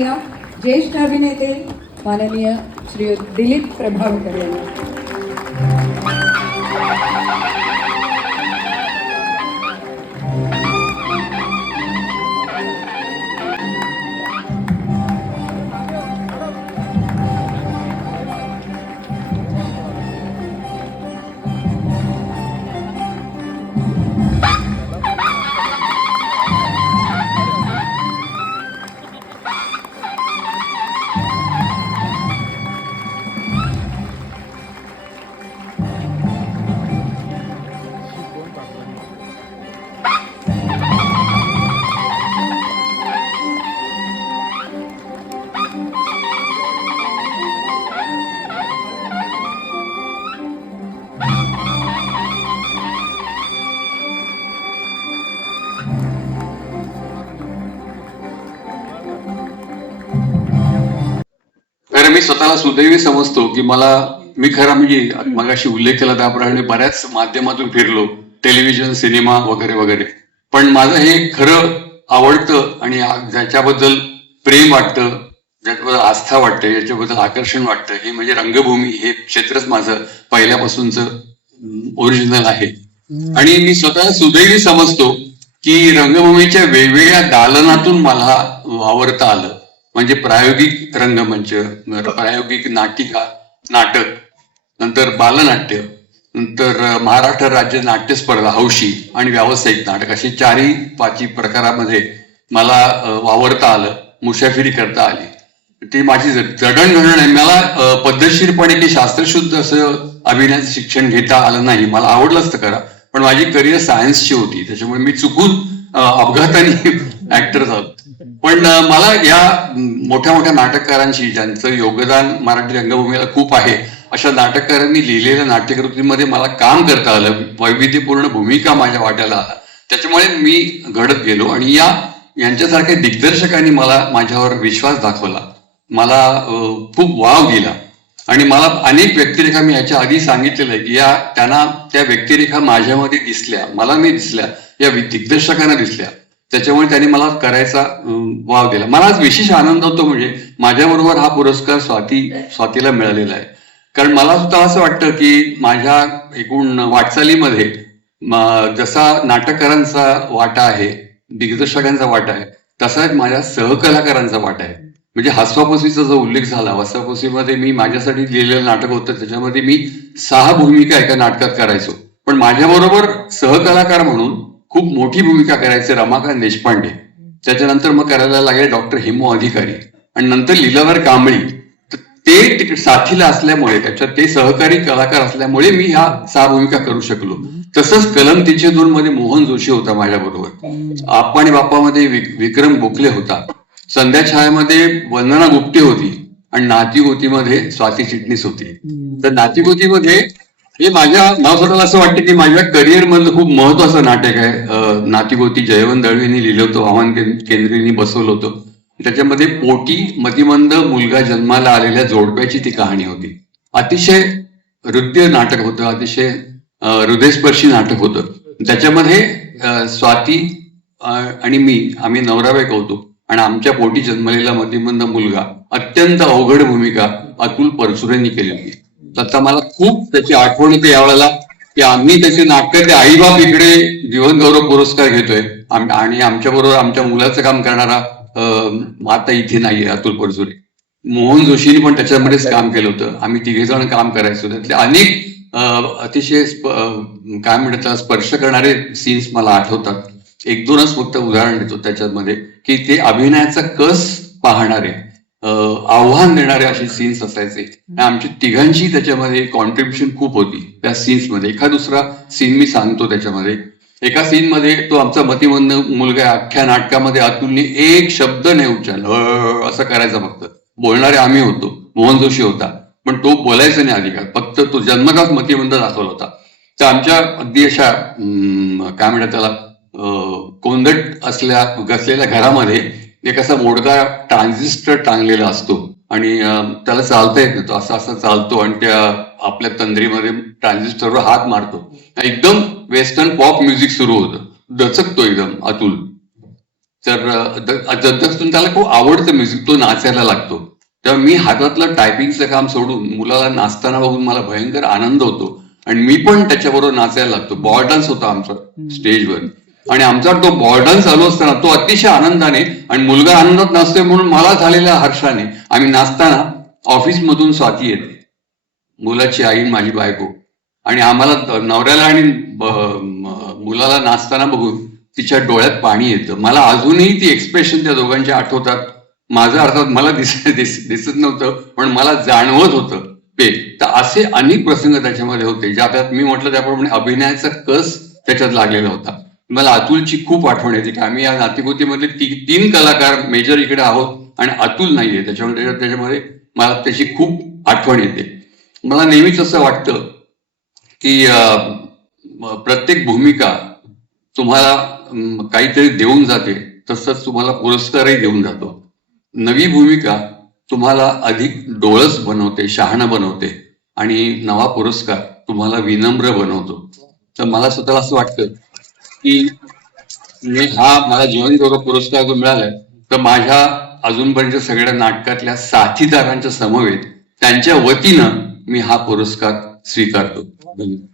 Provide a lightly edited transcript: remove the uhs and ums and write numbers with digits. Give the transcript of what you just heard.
करूया ज्येष्ठ अभिनेते माननीय श्री दिलीप प्रभावळकर यांना. मी स्वतःला सुदैवी समजतो की मी खरं म्हणजे मगाशी उल्लेख केला त्याप्रमाणे बऱ्याच माध्यमातून फिरलो, टेलिव्हिजन, सिनेमा वगैरे वगैरे, पण माझं हे खरं आवडतं आणि ज्याच्याबद्दल प्रेम वाटतं, ज्याच्याबद्दल आस्था वाटते, ज्याच्याबद्दल आकर्षण वाटतं, हे म्हणजे रंगभूमी हे क्षेत्रच माझं पहिल्यापासूनच ओरिजिनल आहे. आणि मी स्वतःला सुदैवी समजतो की रंगभूमीच्या वेगवेगळ्या दालनातून मला वावरता आलं. म्हणजे प्रायोगिक रंगमंच, प्रायोगिक नाटक, नंतर बालनाट्य, नंतर महाराष्ट्र राज्य नाट्य स्पर्धा, हौशी आणि व्यावसायिक नाटक, अशी 4-5 प्रकारामध्ये मला वावरता आलं, मुसाफिरी करता आली. ती माझी जडणघडण आहे. मला पद्धतशीरपणे की शास्त्रशुद्ध असं अभिनयाचं शिक्षण घेता आलं नाही. मला आवडलं असतं करा, पण माझी करिअर सायन्सची होती, त्याच्यामुळे मी चुकून अपघाताने ऍक्टर झालो. पण मला या मोठ्या मोठ्या नाटककारांशी, ज्यांचं योगदान मराठी रंगभूमीला खूप आहे, अशा नाटककारांनी लिहिलेल्या नाट्यकृतींमध्ये मला काम करता आलं. वैविध्यपूर्ण भूमिका माझ्या वाट्याला आला, त्याच्यामुळे मी घडत गेलो. आणि यांच्यासारख्या दिग्दर्शकांनी मला माझ्यावर विश्वास दाखवला, मला खूप वाव दिला. आणि मला अनेक व्यक्तिरेखा, मी याच्या आधी सांगितलेलं आहे की त्यांना त्या व्यक्तिरेखा माझ्यामध्ये दिसल्या, मला मी दिसल्या, या दिग्दर्शकांना दिसल्या, त्याच्यामुळे त्यांनी मला करायचा वाव दिला. मला आज विशेष आनंद होतो म्हणजे माझ्याबरोबर हा पुरस्कार स्वातीला मिळालेला आहे. कारण मला सुद्धा असं वाटतं की माझ्या एकूण वाटचालीमध्ये जसा नाटककारांचा वाटा आहे, दिग्दर्शकांचा वाटा आहे, तसाच माझ्या सहकलाकारांचा वाटा आहे. म्हणजे हसवापसीचा जो उल्लेख झाला, हसवापसीमध्ये मी माझ्यासाठी लिहिलेलं नाटक होतं, त्याच्यामध्ये मी 6 भूमिका एका नाटकात करायचो. पण माझ्याबरोबर सहकलाकार म्हणून खूप मोठी भूमिका करायचे रमाकांत देशपांडे, त्याच्यानंतर मग करायला लागले डॉक्टर हेमू अधिकारी, आणि नंतर लीलाधर कांबळी. ते साथीला असल्यामुळे, त्याच्यात ते सहकारी कलाकार असल्यामुळे मी ह्या 6 भूमिका करू शकलो. तसंच कलम 302 मध्ये मोहन जोशी होता माझ्याबरोबर, आप्पा आणि बाप्पामध्ये विक्रम गोखले होता, संध्या छायामध्ये वंदना गुप्ते होती, आणि नातीगोतीमध्ये स्वाती चिटणीस होती. तर नातीगोतीमध्ये हे मला स्वतःला असं वाटतं की माझ्या करिअर मधलं खूप महत्वाचं नाटक आहे. नातीगोती जयवंत दळवींनी लिहिलं होतं, आव्हान केंद्रेंनी बसवलं होतं. त्याच्यामध्ये पोटी मतिमंद मुलगा जन्माला आलेल्या जोडप्याची ती कहाणी होती. अतिशय हृदय नाटक होतं, अतिशय हृदयस्पर्शी नाटक होतं. त्याच्यामध्ये स्वाती आणि आम्ही नवरा बायको होतो, आणि आमच्या पोटी जन्मलेला मतिमंद मुलगा, अत्यंत अवघड भूमिका अतुल परचुरेंनी केली होती. आता मला खूप त्याची आठवण येते यावेळेला की आम्ही त्याचे नाटकाचे आईबाप इकडे जीवनगौरव पुरस्कार घेतोय, आणि आमच्या बरोबर आमच्या मुलाचं काम करणारा आता इथे नाहीये अतुल परचुरे. मोहन जोशींनी पण त्याच्यामध्येच काम केलं होतं. आम्ही 3 जण काम करायचो. त्यातले अनेक अतिशय काय म्हणतात स्पर्श करणारे सीन्स मला आठवतात. 1-2च फक्त उदाहरण देतो त्याच्यामध्ये, की ते अभिनयाचा कस पाहणारे, आव्हान देणारे असे सीन्स असायचे. आमची तिघांची त्याच्यामध्ये कॉन्ट्रीब्युशन खूप होती त्या सीन्स मध्ये. एखाद दुसरा सीन मी सांगतो त्याच्यामध्ये. एका सीन मध्ये तो आमचा मतिमंद मुलगा, अख्ख्या नाटकामध्ये अतुलने एक शब्द नाही उच्चारला, असं करायचं, फक्त बोलणारे आम्ही होतो, मोहन जोशी होता, पण तो बोलायचा नाही अधिकार, फक्त तो जन्मताच मतिमंद दाखवला होता. तर आमच्या अगदी अशा काय म्हणतात त्याला कोंदट घसलेल्या घरामध्ये एक असा मोडका ट्रान्झिस्टर टांगलेला असतो, आणि त्याला चालता येत नाही, तो असा चालतो, आणि त्या आपल्या तंद्रीमध्ये ट्रान्झिस्टरवर हात मारतो. एकदम वेस्टर्न पॉप म्युझिक सुरू होतं, दचकतो एकदम अतुल. तर त्याला खूप आवडतं म्युझिक, तो नाचायला लागतो. तेव्हा मी हातातलं टायपिंगचं काम सोडून मुलाला नाचताना बघून मला भयंकर आनंद होतो आणि मी पण त्याच्याबरोबर नाचायला लागतो. बॉल डान्स होता आमचा स्टेजवर आणि आमचा तो बॉल डान्स चालू असताना तो अतिशय आनंदाने आणि मुलगा आनंदात नाचतोय म्हणून मला झालेल्या हर्षाने आम्ही नाचताना ऑफिसमधून स्वाती येते, मुलाची आई माझी बायको, आणि आम्हाला नवऱ्याला आणि मुलाला नाचताना बघून तिच्या डोळ्यात पाणी येतं. मला अजूनही ती एक्सप्रेशन त्या दोघांच्या आठवतात. माझं अर्थात मला दिसत नव्हतं पण मला जाणवत होतं ते. तर असे अनेक प्रसंग त्याच्यामध्ये होते ज्यात मी म्हटलं त्याप्रमाणे अभिनयाचा कस त्याच्यात लागलेला होता. मला अतुलची खूप आठवण येते की आम्ही या नातीपोतीमधले 3 कलाकार मेजर इकडे आहोत आणि अतुल नाहीये त्याच्यामध्ये मला त्याची खूप आठवण येते. मला नेहमीच असं वाटतं की प्रत्येक भूमिका तुम्हाला काहीतरी देऊन जाते, तसंच तुम्हाला पुरस्कारही देऊन जातो. नवी भूमिका तुम्हाला अधिक डोळस बनवते, शहाणं बनवते आणि नवा पुरस्कार तुम्हाला विनम्र बनवतो. तर मला स्वतःला असं वाटतं की मला जीवन गौरव पुरस्कार जो मिळालाय तर माझ्या अजूनपर्यंत सगळ्या नाटकातल्या साथीदारांच्या समवेत त्यांच्या वतीनं मी हा पुरस्कार स्वीकारतो. धन्यवाद.